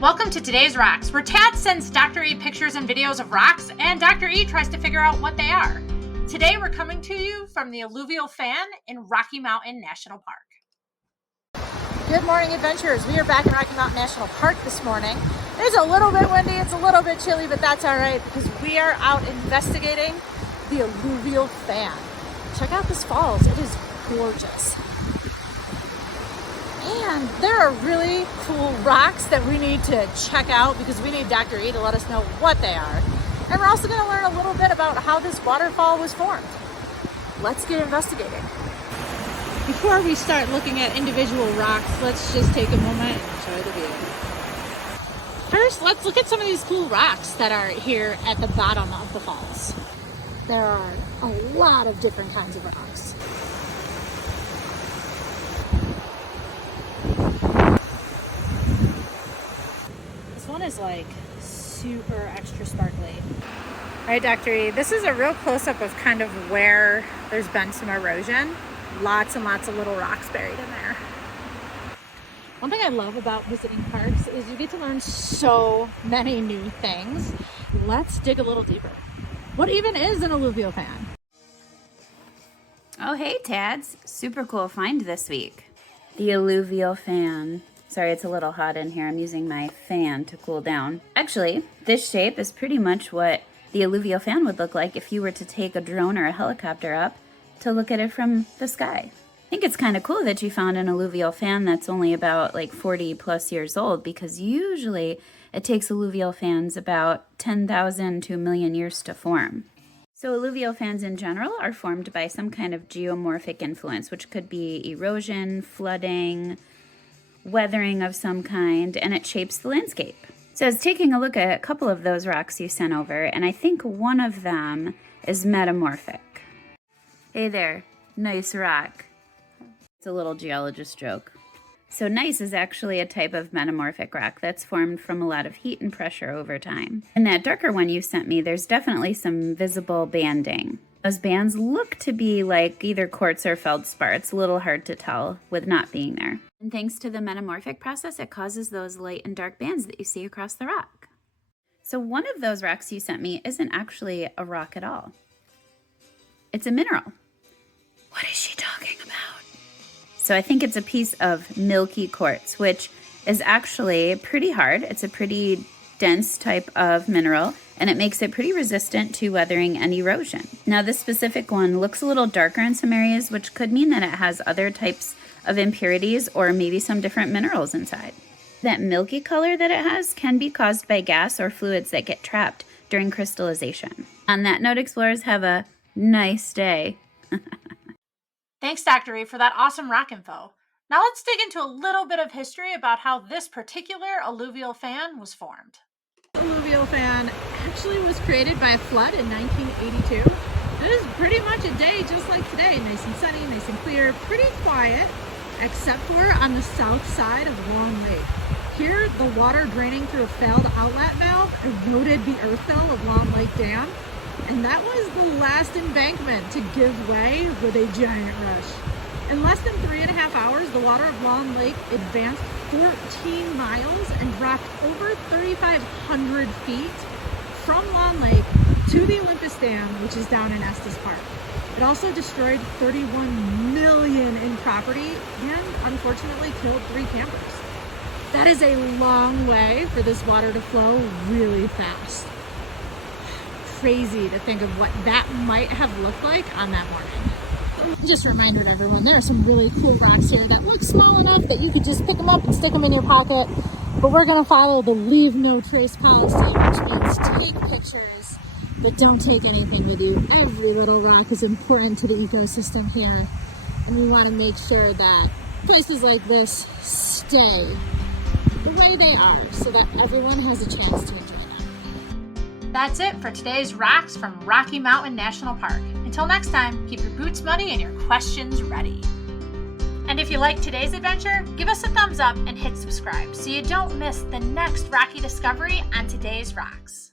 Welcome to Today's Rocks, where Tad sends Dr. E pictures and videos of rocks, and Dr. E tries to figure out what they are. Today we're coming to you from the Alluvial Fan in Rocky Mountain National Park. Good morning, adventurers. We are back in Rocky Mountain National Park this morning. It's a little bit windy, it's a little bit chilly, but that's all right because we are out investigating the Alluvial Fan. Check out this falls. It is gorgeous. And there are really cool rocks that we need to check out because we need Dr. E to let us know what they are. And we're also going to learn a little bit about how this waterfall was formed. Let's get investigating. Before we start looking at individual rocks, let's just take a moment and enjoy the view. First, let's look at some of these cool rocks that are here at the bottom of the falls. There are a lot of different kinds of rocks. One is like super extra sparkly. All right, Dr. E, this is a real close-up of kind of where there's been some erosion. Lots and lots of little rocks buried in there. One thing I love about visiting parks is you get to learn so many new things. Let's dig a little deeper. What even is an alluvial fan? Oh, hey, Tads. Super cool find this week. The Alluvial Fan. Sorry, it's a little hot in here. I'm using my fan to cool down. Actually, this shape is pretty much what the alluvial fan would look like if you were to take a drone or a helicopter up to look at it from the sky. I think it's kind of cool that you found an alluvial fan that's only about like 40 plus years old, because usually it takes alluvial fans about 10,000 to a million years to form. So alluvial fans in general are formed by some kind of geomorphic influence, which could be erosion, flooding, weathering of some kind, and it shapes the landscape. So I was taking a look at a couple of those rocks you sent over, and I think one of them is metamorphic. Hey there, nice rock. It's a little geologist joke. So gneiss is actually a type of metamorphic rock that's formed from a lot of heat and pressure over time. In that darker one you sent me, there's definitely some visible banding. Those bands look to be like either quartz or feldspar. It's a little hard to tell with not being there. And thanks to the metamorphic process, it causes those light and dark bands that you see across the rock. So one of those rocks you sent me isn't actually a rock at all. It's a mineral. What is she talking about? So I think it's a piece of milky quartz, which is actually pretty hard. It's a pretty dense type of mineral, and it makes it pretty resistant to weathering and erosion. Now, this specific one looks a little darker in some areas, which could mean that it has other types of impurities or maybe some different minerals inside. That milky color that it has can be caused by gas or fluids that get trapped during crystallization. On that note, explorers, have a nice day. Thanks, Dr. E, for that awesome rock info. Now let's dig into a little bit of history about how this particular alluvial fan was formed. The alluvial fan actually was created by a flood in 1982. It is pretty much a day just like today, nice and sunny, nice and clear, pretty quiet, except for on the south side of Long Lake. Here, the water draining through a failed outlet valve eroded the earth fill of Long Lake Dam, and that was the last embankment to give way with a giant rush. In less than 3.5 hours, the water of Long Lake advanced 14 miles and dropped over 3,500 feet from Long Lake to the Olympus Dam, which is down in Estes Park. It also destroyed 31 million in property and unfortunately killed 3 campers. That is a long way for this water to flow really fast. Crazy to think of what that might have looked like on that morning. Just a reminder to everyone, there are some really cool rocks here that look small enough that you could just pick them up and stick them in your pocket. But we're going to follow the leave no trace policy, which means take pictures, but don't take anything with you. Every little rock is important to the ecosystem here, and we want to make sure that places like this stay the way they are so that everyone has a chance to enjoy them. That's it for today's Rocks from Rocky Mountain National Park. Until next time, keep your boots muddy and your questions ready. And if you liked today's adventure, give us a thumbs up and hit subscribe so you don't miss the next Rocky discovery on Today's Rocks.